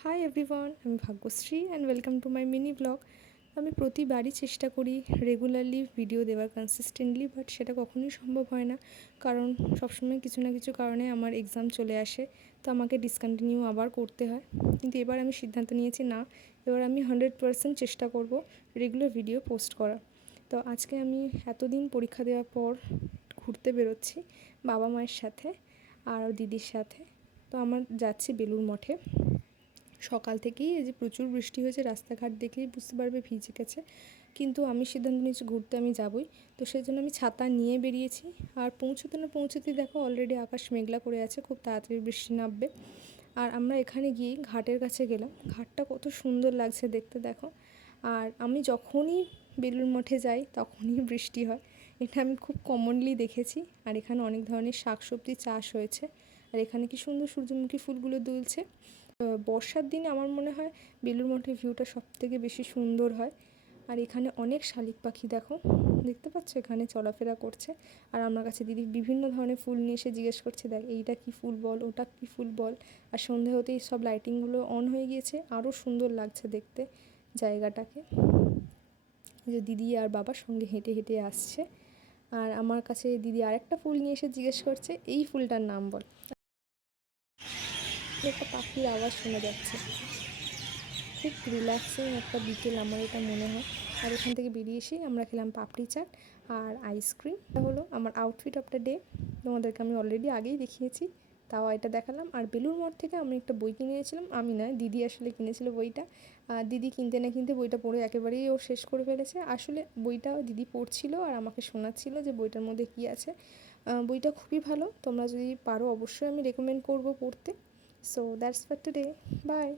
Hi everyone, আমি Bhagyashree and welcome to my mini blog. আমি প্রতিবারই চেষ্টা করি রেগুলারলি ভিডিও দেওয়ার কনসিস্টেন্টলি, বাট সেটা কখনোই সম্ভব হয় না, কারণ সবসময় কিছু না কিছু কারণে আমার এক্সাম চলে আসে, তো আমাকে ডিসকন্টিনিউ আবার করতে হয়। কিন্তু এবার আমি সিদ্ধান্ত নিয়েছি না, এবার আমি 100% চেষ্টা করব রেগুলার ভিডিও পোস্ট করার। তো আজকে আমি এতদিন পরীক্ষা দেওয়ার পর ঘুরতে বেরোচ্ছি বাবা মায়ের সাথে আর দিদির সাথে। তো আমার যাচ্ছি বেলুড় মঠে। সকাল থেকেই এই যে প্রচুর বৃষ্টি হয়েছে, রাস্তাঘাট দেখলেই বুঝতে পারবে ভিজে গেছে, কিন্তু আমি সিদ্ধান্ত নিয়েছি ঘুরতে আমি যাবই। তো সেই জন্য আমি ছাতা নিয়ে বেরিয়েছি। আর পৌঁছতে না পৌঁছতেই দেখো অলরেডি আকাশ মেঘলা করে আছে, খুব তাড়াতাড়ি বৃষ্টি নামবে। আর আমরা এখানে গিয়ে ঘাটের কাছে গেলাম। ঘাটটা কত সুন্দর লাগছে দেখতে, দেখো। আর আমি যখনই বেলুড় মঠে যাই তখনই বৃষ্টি হয়, এটা আমি খুব কমনলি দেখেছি। আর এখানে অনেক ধরনের শাকসবজি চাষ হয়েছে। আর এখানে কি সুন্দর সূর্যমুখী ফুলগুলো দুলছে। বর্ষার দিনে আমার মনে হয় বেলুড় মঠের ভিউটা সবথেকে বেশি সুন্দর হয়। আর এখানে অনেক শালিক পাখি দেখো, দেখতে পাচ্ছ, এখানে চলাফেরা করছে। আর আমার কাছে দিদি বিভিন্ন ধরনের ফুল নিয়ে এসে জিজ্ঞেস করছে, দেখ এইটা কী ফুল বল, ওটা কী ফুল বল। আর সন্ধে হতেই সব লাইটিংগুলো অন হয়ে গিয়েছে, আরও সুন্দর লাগছে দেখতে জায়গাটাকে। যে দিদি আর বাবার সঙ্গে হেঁটে হেঁটে আসছে, আর আমার কাছে দিদি আরেকটা ফুল নিয়ে এসে জিজ্ঞেস করছে এই ফুলটার নাম বল। একটা পাখির আওয়াজ শোনা যাচ্ছে। খুব রিল্যাক্সিং একটা বিকেল আমার এটা মনে হয়। আর এখান থেকে বেরিয়ে এসেই আমরা খেলাম পাপড়ি চাট আর আইসক্রিম। এটা হলো আমার আউটফিট অফ দ্য ডে, তোমাদেরকে আমি অলরেডি আগেই দেখিয়েছি, তাও এটা দেখালাম। আর বেলুড় মঠ থেকে আমি একটা বই কিনে এনেছিলাম, আমি নয় দিদি আসলে কিনেছিল বইটা। দিদি কিনতে না কিনতে বইটা পড়ে একেবারেই ও শেষ করে ফেলেছে। আসলে বইটা দিদি পড়ছিল আর আমাকে শোনাচ্ছিল যে বইটার মধ্যে কী আছে। বইটা খুবই ভালো, তোমরা যদি পারো অবশ্যই আমি রেকমেন্ড করবো পড়তে। So that's for today, by.